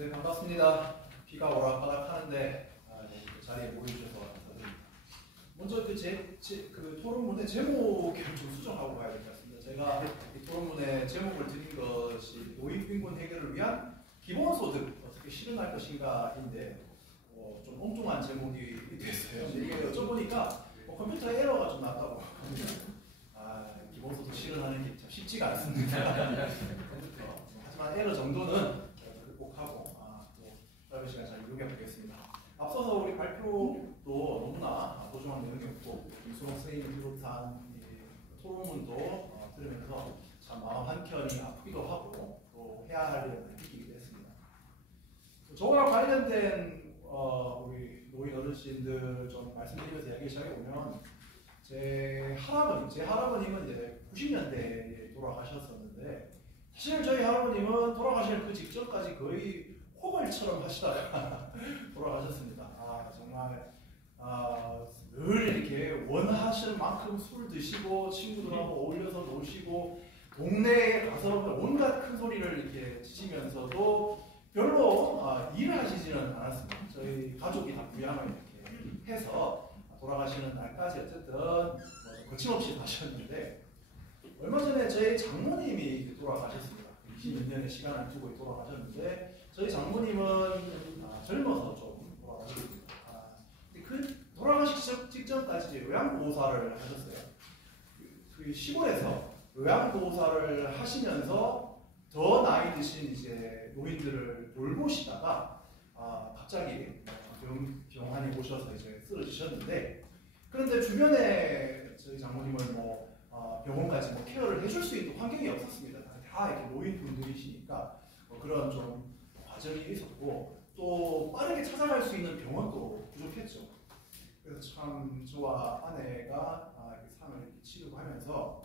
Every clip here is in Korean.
네, 반갑습니다. 비가 오락가락 하는데 그 자리에 모여주셔서 감사드립니다. 먼저 그 토론문의 제목을 좀 수정하고 가야 될 것 같습니다. 제가 이 토론문의 제목을 드린 것이 노인빈곤 해결을 위한 기본소득 어떻게 실현할 것인가인데 좀 엉뚱한 제목이 됐어요. 이게 여쭤보니까 컴퓨터에 에러가 좀 났다고 합니다. 기본소득 실현하는 게 참 쉽지가 않습니다. 하지만 에러 정도는 꼭 하고 또 짧은 시간 잘 이용해 보겠습니다. 앞서서 우리 발표도 너무나 소중한 내용이었고 김수롱 선생님을 비롯한 토론문도 들으면서 참 마음 한켠이 아프기도 하고 또 해야 할 일을 느끼기도 했습니다. 저와 관련된 우리 노인 어르신들 좀 말씀드리면서 이야기 시작해 보면 제 할아버님은 이제 90년대에 돌아가셨었는데 사실 저희 할아버님은 돌아가실 그 직전까지 거의 호걸처럼 하시다가 돌아가셨습니다. 정말 늘 이렇게 원하실 만큼 술 드시고 친구들하고 어울려서 노시고 동네에 가서 온갖 큰 소리를 이렇게 치시면서도 별로 일을 하시지는 않았습니다. 저희 가족이 다 부양을 이렇게 해서 돌아가시는 날까지 어쨌든 거침없이 사셨는데 얼마 전에 저희 장모님이 돌아가셨습니다. 20몇 년의 시간을 두고 돌아가셨는데 저희 장모님은 젊어서 좀 돌아가셨습니다. 그 돌아가시기 직전까지 요양보호사를 하셨어요. 그 시골에서 요양보호사를 하시면서 더 나이 드신 이제 노인들을 돌보시다가 갑자기 병환이 오셔서 이제 쓰러지셨는데 그런데 주변에 저희 장모님은 병원까지 케어를 해줄 수 있는 환경이 없었습니다. 다 이렇게 노인분들이시니까 그런 좀 과정이 있었고 또 빠르게 찾아갈 수 있는 병원도 부족했죠. 그래서 참 저와 아내가 상을 이렇게 치르고 하면서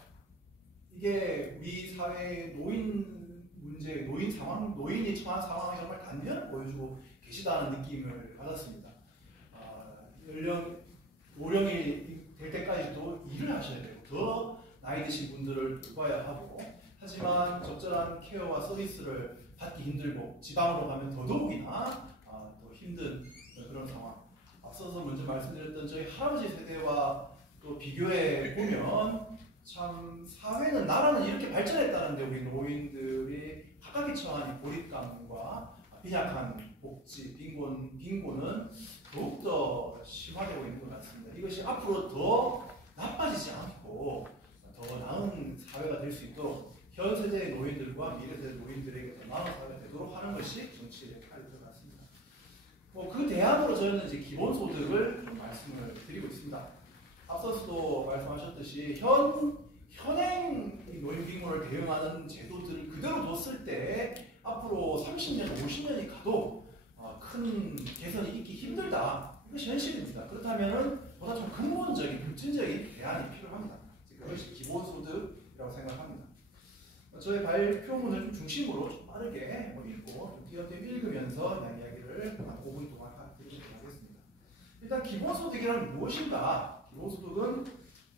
이게 우리 사회의 노인 문제, 노인이 처한 상황에 정말 단면을 보여주고 계시다는 느낌을 받았습니다. 노령이 될 때까지도 일을 하셔야 되고 더 나이 드신 분들을 돌봐야 하고 하지만 적절한 케어와 서비스를 받기 힘들고 지방으로 가면 더더욱이나 더 힘든 그런 상황. 앞서서 먼저 말씀드렸던 저희 할아버지 세대와 또 비교해 보면 참 사회는 나라는 이렇게 발전했다는데 우리 노인들이 각각이 처한 고립감과 빈약한 복지, 빈곤은 더욱더 심화되고 있는 것 같습니다. 이것이 앞으로 더 나빠지지 않고 더 나은 사회가 될 수 있도록 현 세대의 노인들과 미래 세대 노인들에게 더 나은 사회가 되도록 하는 것이 정치의 역할일 것 같습니다. 그 대안으로 저희는 이제 기본소득을 좀 말씀을 드리고 있습니다. 앞서서도 말씀하셨듯이 현행 노인 빈곤을 대응하는 제도들을 그대로 뒀을 때 앞으로 30년, 50년이 가도 큰 개선이 있기 힘들다. 이것이 현실입니다. 그렇다면 보다 좀 근본적인, 급진적인 대안이 필요합니다. 그것이 기본소득이라고 생각합니다. 저의 발표문을 중심으로 좀 빠르게 읽고 띄엄띄엄 읽으면서 이야기를 5분 동안 드리도록 하겠습니다. 일단 기본소득이란 무엇인가? 기본소득은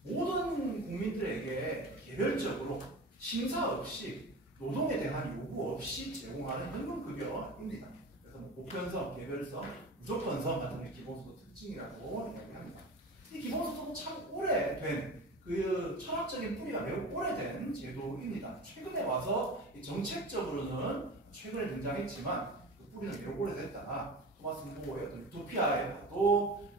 모든 국민들에게 개별적으로 심사 없이 노동에 대한 요구 없이 제공하는 현금급여입니다. 그래서 보편성, 개별성, 무조건성 같은 게 기본소득 특징이라고 이야기합니다. 이 기본소득은 참 오래된 그 철학적인 뿌리가 매우 오래된 제도입니다. 최근에 와서 정책적으로는 최근에 등장했지만 그 뿌리는 매우 오래됐다. 토마스 모어의 어떤 유토피아에 봐도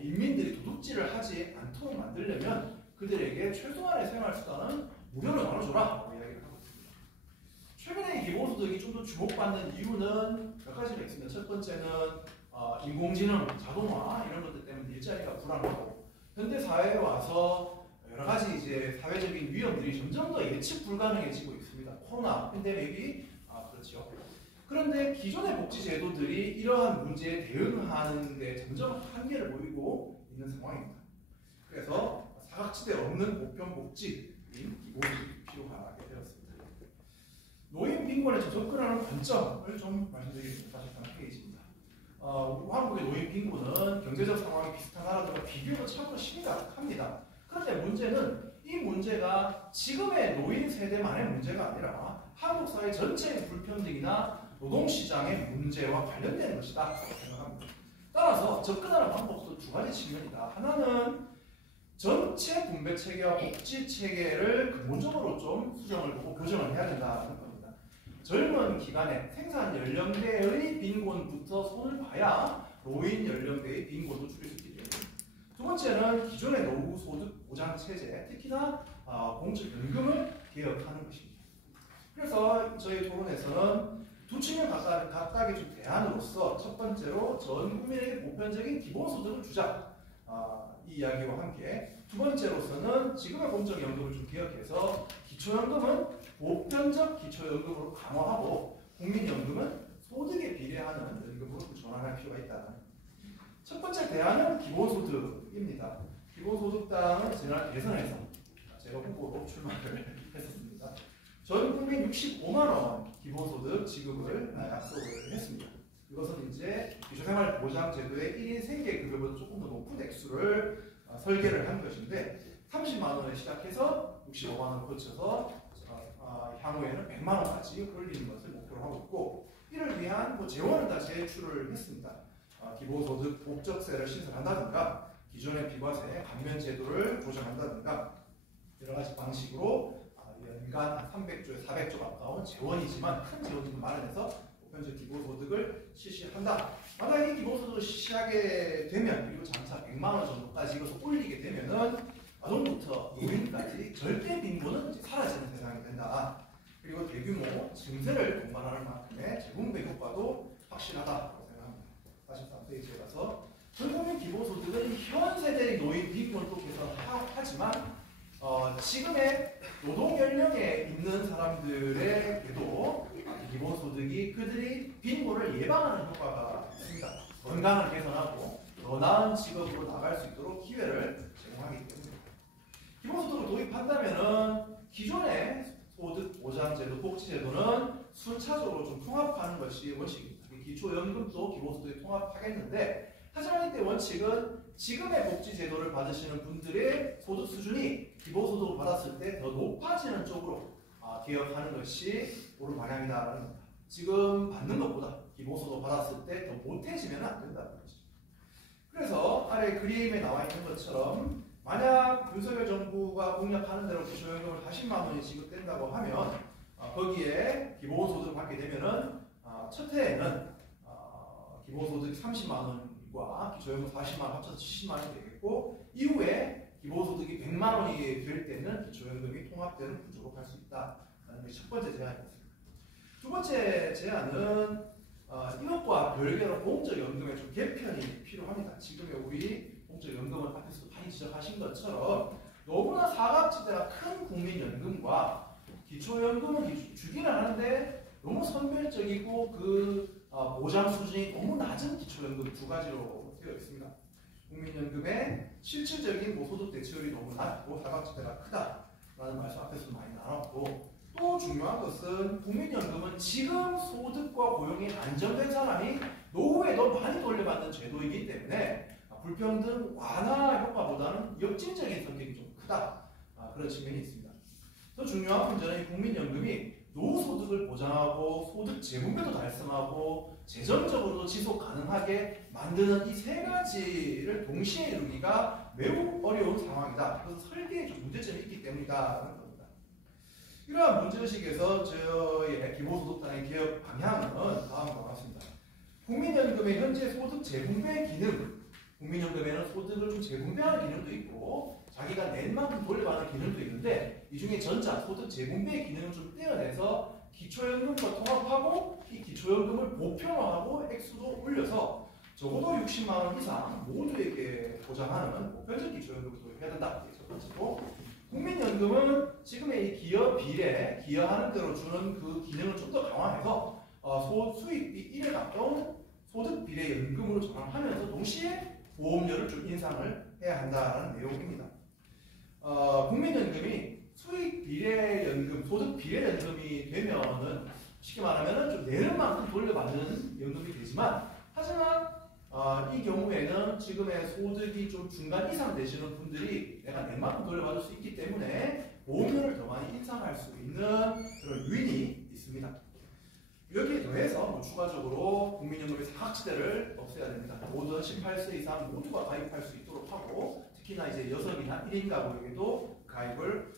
인민들이 도둑질을 하지 않도록 만들려면 그들에게 최소한의 생활수단은 무료로 나눠줘라 이야기를 하고 있습니다. 최근에 기본소득이 좀 더 주목받는 이유는 몇 가지가 있습니다. 첫 번째는 인공지능, 자동화 이런 것들 때문에 일자리가 불안하고 현대 사회에 와서 여러 가지 이제 사회적인 위험들이 점점 더 예측 불가능해지고 있습니다. 코로나 팬데믹이 그렇죠. 그런데 기존의 복지 제도들이 이러한 문제에 대응하는 데 점점 한계를 보이고 있는 상황입니다. 그래서 사각지대 없는 보편 복지인 기본소득이 필요하게 되었습니다. 노인 빈곤에 접근하는 관점을 좀 말씀드리겠습니다. 43 페이지입니다. 한국의 노인 빈곤은 경제적 상황이 비슷한 나라들과 비교해도 참으로 심각합니다. 그런데 문제는 이 문제가 지금의 노인 세대만의 문제가 아니라 한국 사회 전체의 불평등이나 노동시장의 문제와 관련되는 것이다 생각합니다. 따라서 접근하는 방법도 두 가지 측면이다. 하나는 전체 분배 체계와 복지 체계를 근본적으로 좀 수정을 보고 교정을 해야 된다는 겁니다. 젊은 기간에 생산 연령대의 빈곤부터 손을 봐야 노인 연령대의 빈곤도 줄일 수 있기 때문에. 두 번째는 기존의 노후 소득 보장 체제, 특히나 공적연금을 개혁하는 것입니다. 그래서 저희 토론에서는 두 측면 각각의 좀 대안으로서 첫 번째로 전 국민에게 보편적인 기본소득을 주자, 이 이야기와 함께 두 번째로서는 지금의 공적연금을 좀 개혁해서 기초연금은 보편적 기초연금으로 강화하고 국민연금은 소득에 비례하는 연금으로 전환할 필요가 있다. 첫 번째 대안은 기본소득입니다. 기본소득당은 지난 대선에서 제가 후보로 출마를 했었습니다. 전 국민 65만 원 기본소득 지급을 약속을 했습니다. 이것은 이제 기초생활보장제도의 1인 생계급여보다 조금 더 높은 액수를 설계를 한 것인데 30만 원을 시작해서 65만 원을 거쳐서 향후에는 100만 원까지 올리는 것을 목표로 하고 있고, 이를 위한 재원을 다 제출을 했습니다. 기본소득 목적세를 신설한다든가 기존의 비과세 감면 제도를 조정한다든가 여러 가지 방식으로 연간 한 300조에 400조 가까운 재원이지만 큰 재원을 마련해서 보편적 기본소득을 실시한다. 만약 이 기본소득을 실시하게 되면, 그리고 장차 100만 원 정도까지 이것을 올리게 되면은 아동부터 노인까지 절대 빈곤은 사라지는 세상이 된다. 그리고 대규모 증세를 동반하는 만큼의 재분배 효과도 확실하다고 생각합니다. 43페이지에 가서 전국민 기본소득은 현 세대의 노인 빈곤을 또 개선하지만 지금의 노동 연령에 있는 사람들에게도 기본소득이 그들이 빈곤을 예방하는 효과가 있습니다. 건강을 개선하고 더 나은 직업으로 나갈 수 있도록 기회를 제공하기 때문입니다. 기본소득을 도입한다면은 기존의 소득 보장제도, 복지제도는 순차적으로 좀 통합하는 것이 원칙입니다. 기초연금도 기본소득에 통합하겠는데, 하지만 이때 원칙은 지금의 복지제도를 받으시는 분들의 소득 수준이 기본소득을 받았을 때 더 높아지는 쪽으로 개혁하는 것이 옳은 방향이다라는 겁니다. 지금 받는 것보다 기본소득을 받았을 때 더 못해지면 안 된다는 거죠. 그래서 아래 그림에 나와 있는 것처럼 만약 윤석열 정부가 공약하는 대로 기초연금을 40만 원이 지급된다고 하면 거기에 기본소득을 받게 되면은 첫 해에는 기본소득 30만 원과 기초연금 40만 원 합쳐서 70만 원이 되겠고, 이후에 기본소득이 100만 원이 될 때는 기초연금이 통합되는 구조로 갈 수 있다는 게 첫 번째 제안이었습니다. 두 번째 제안은 이것과 별개로 공적연금의 좀 개편이 필요합니다. 지금의 우리 공적연금은 앞에서도 많이 지적하신 것처럼 너무나 사각지대가 큰 국민연금과 기초연금은 주기는 하는데 너무 선별적이고 그 보장 수준이 너무 낮은 기초연금 두 가지로 되어 있습니다. 국민연금의 실질적인 소득 대체율이 너무 낮고 사각지대가 크다라는 말씀 앞에서 많이 나눴고, 또 중요한 것은 국민연금은 지금 소득과 고용이 안정된 사람이 노후에 더 많이 돌려받는 제도이기 때문에 불평등 완화 효과보다는 역진적인 성격이 좀 크다, 그런 측면이 있습니다. 더 중요한 문제는 국민연금이 노후소득을 보장하고 소득 재분배도 달성하고 재정적으로도 지속 가능하게 만드는 이 세 가지를 동시에 이루기가 매우 어려운 상황이다. 그래서 설계에 좀 문제점이 있기 때문이다라는 겁니다. 이러한 문제의식에서 저희의 기본소득당의 개혁 방향은 다음과 같습니다. 국민연금의 현재 소득 재분배 기능, 국민연금에는 소득을 좀 재분배하는 기능도 있고 자기가 낸 만큼 돌려받는 기능도 있는데, 이 중에 전자 소득 재분배의 기능을 좀 떼어내서 기초연금과 통합하고 이 기초연금을 보편화하고 액수도 올려서 적어도 60만 원 이상 모두에게 보장하는 보편적 기초연금을 도입해야 된다. 첫 번째고, 국민연금은 지금의 이 기여 비례, 기여하는 대로 주는 그 기능을 좀 더 강화해서 수입이 1에 가까운 소득 비례 연금으로 전환하면서 동시에 보험료를 좀 인상을 해야 한다는 내용입니다. 국민연금이 수익 비례연금, 소득 비례연금이 되면은 쉽게 말하면은 좀 내는 만큼 돌려받는 연금이 되지만, 하지만 이 경우에는 지금의 소득이 좀 중간 이상 되시는 분들이 내가 낸 만큼 돌려받을 수 있기 때문에 보험료를 더 많이 인상할 수 있는 그런 요인이 있습니다. 여기에 더해서 뭐 추가적으로 국민연금의 사각지대를 없애야 됩니다. 모든 18세 이상 모두가 가입할 수 있도록 하고 특히나 이제 여성이나 1인 가구에게도 가입을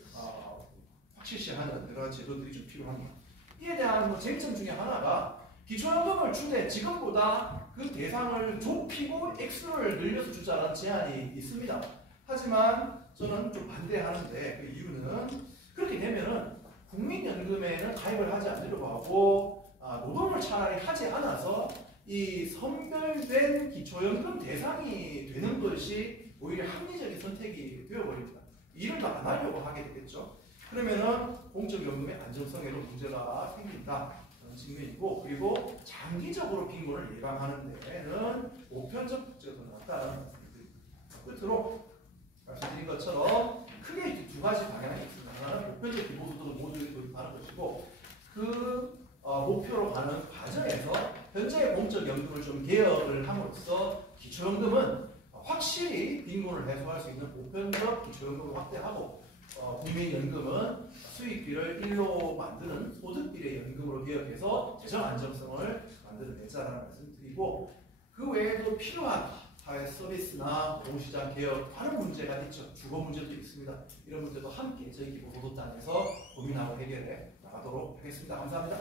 확실시하는 여러 가지 제도들이 좀 필요합니다. 이에 대한 뭐 쟁점 중에 하나가 기초연금을 줄 때 지금보다 그 대상을 좁히고 액수를 늘려서 주자라는 제안이 있습니다. 하지만 저는 좀 반대하는데 그 이유는 그렇게 되면은 국민연금에는 가입을 하지 않으려고 하고 노동을 차라리 하지 않아서 이 선별된 기초연금 대상이 되는 것이 오히려 합리적인 선택이 되어버립니다. 일을 안 하려고 하게 되겠죠. 그러면은 공적연금의 안정성에도 문제가 생긴다. 측면이고 그리고 장기적으로 빈곤을 예방하는 데에는 보편적 국제도 낫다는 말씀드립니다. 끝으로 말씀드린 것처럼 크게 두 가지 방향이 있습니다. 하나는 보편적 기본소득을 모두에게 도입하는 것이고 그 목표로 가는 과정에서 현재의 공적연금을 좀 개혁을 함으로써 기초연금은 확실히 빈곤을 해소할 수 있는 보편적 기초연금을 확대하고 국민연금은 수익비를 1로 만드는 소득비례 연금으로 개혁해서 재정 안정성을 만들어내자라는 말씀을 드리고 그 외에도 필요한 사회 서비스나 공시장 개혁 다른 문제가 있죠. 주거 문제도 있습니다. 이런 문제도 함께 저희 기본소득단에서 고민하고 해결해 나가도록 하겠습니다. 감사합니다.